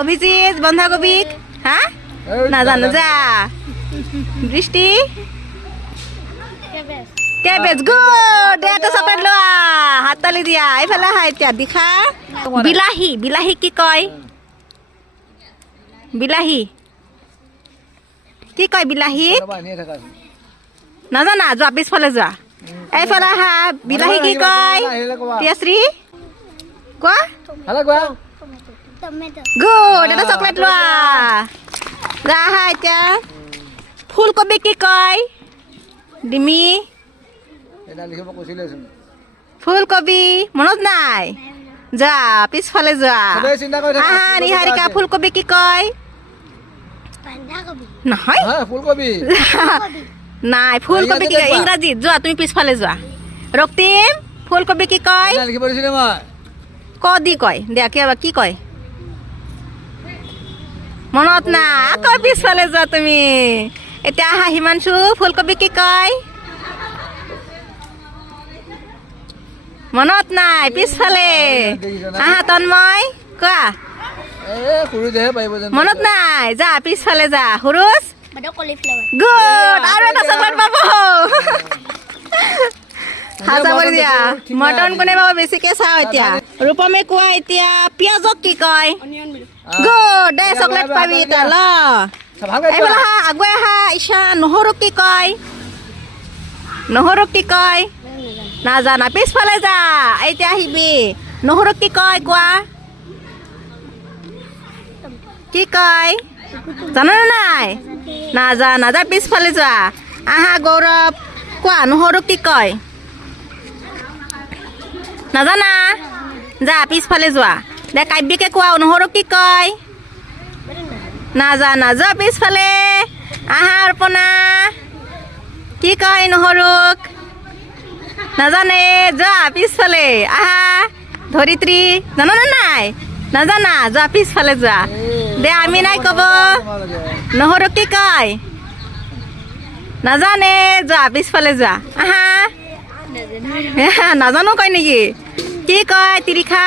অভিজিৎ বন্ধাকবিক হা নাজানো যা দৃষ্টি কেবেজ গুড এটা চকলেট লোৱা হাত তালি দিয়া এইফালে হা এতিয়া দিখা বিলাহী বিলাহী কি কয় বিলাহী কি কয় বিলাহী নাজানা যোৱা পিছফালে যোৱা এইফালে হা বিলাহী কি কয় তিয়াশ্ৰী কোৱা গুড এটা চকলেট লোৱা যা হা এতিয়া ফুলকবি কি কয় ডিমি ফুলকবি মনত নাই যা পিছফালে যোৱা আহা নিহাৰিকা ফুলকবি কি কয় নহয় নাই ফুলকবি কি ইংৰাজীত যোৱা তুমি পিছফালে যোৱা ৰক্তিম ফুলকবি কি কয় ক দি কয় দিয়া কি কয় মনত নাই আকৌ পিছফালে যোৱা তুমি এতিয়া আহা হিমাংশু ফুলকবি কি কয় মনত নাই পিছফালে আহা তন্ময় কোৱা মনত নাই যা পিছফালে যা হুৰুজ গুড আৰু এটা চকলেট পাব হাজাবৰি দিয়া মটন কোনে পাব বেছিকে চাওঁ এতিয়া ৰূপমে কোৱা এতিয়া পিয়াজক কি কয় গুড দে চকলেট পাবি এতিয়া ল এইফালে হা আগুৱাই আহা ঈশা নহৰুক কি কয় নহৰুক কি কয় নাজানা পিছফালে যা এতিয়া আহিবি নহৰুক কি কয় কোৱা কি কয় জানানে নাই নাজানা যা পিছফালে যোৱা আহা গৌৰৱ কোৱা নহৰুক কি কয় নাজানা যা পিছফালে যোৱা দে কাব্যিকে কোৱা নহৰুক কি কয় নাজানা যোৱা পিছফালে আহা অৰ্পণা কি কয় নহৰুক নাজানে যোৱা পিছফালে আহা ধৰিত্ৰী জানানে নাই নাজানা যোৱা পিছফালে যোৱা দে আমি নাই কব নহৰুক কি কয় নাজানে যোৱা পিছফালে যোৱা আহা নাজানো কয় নেকি কি কয় তিৰিখা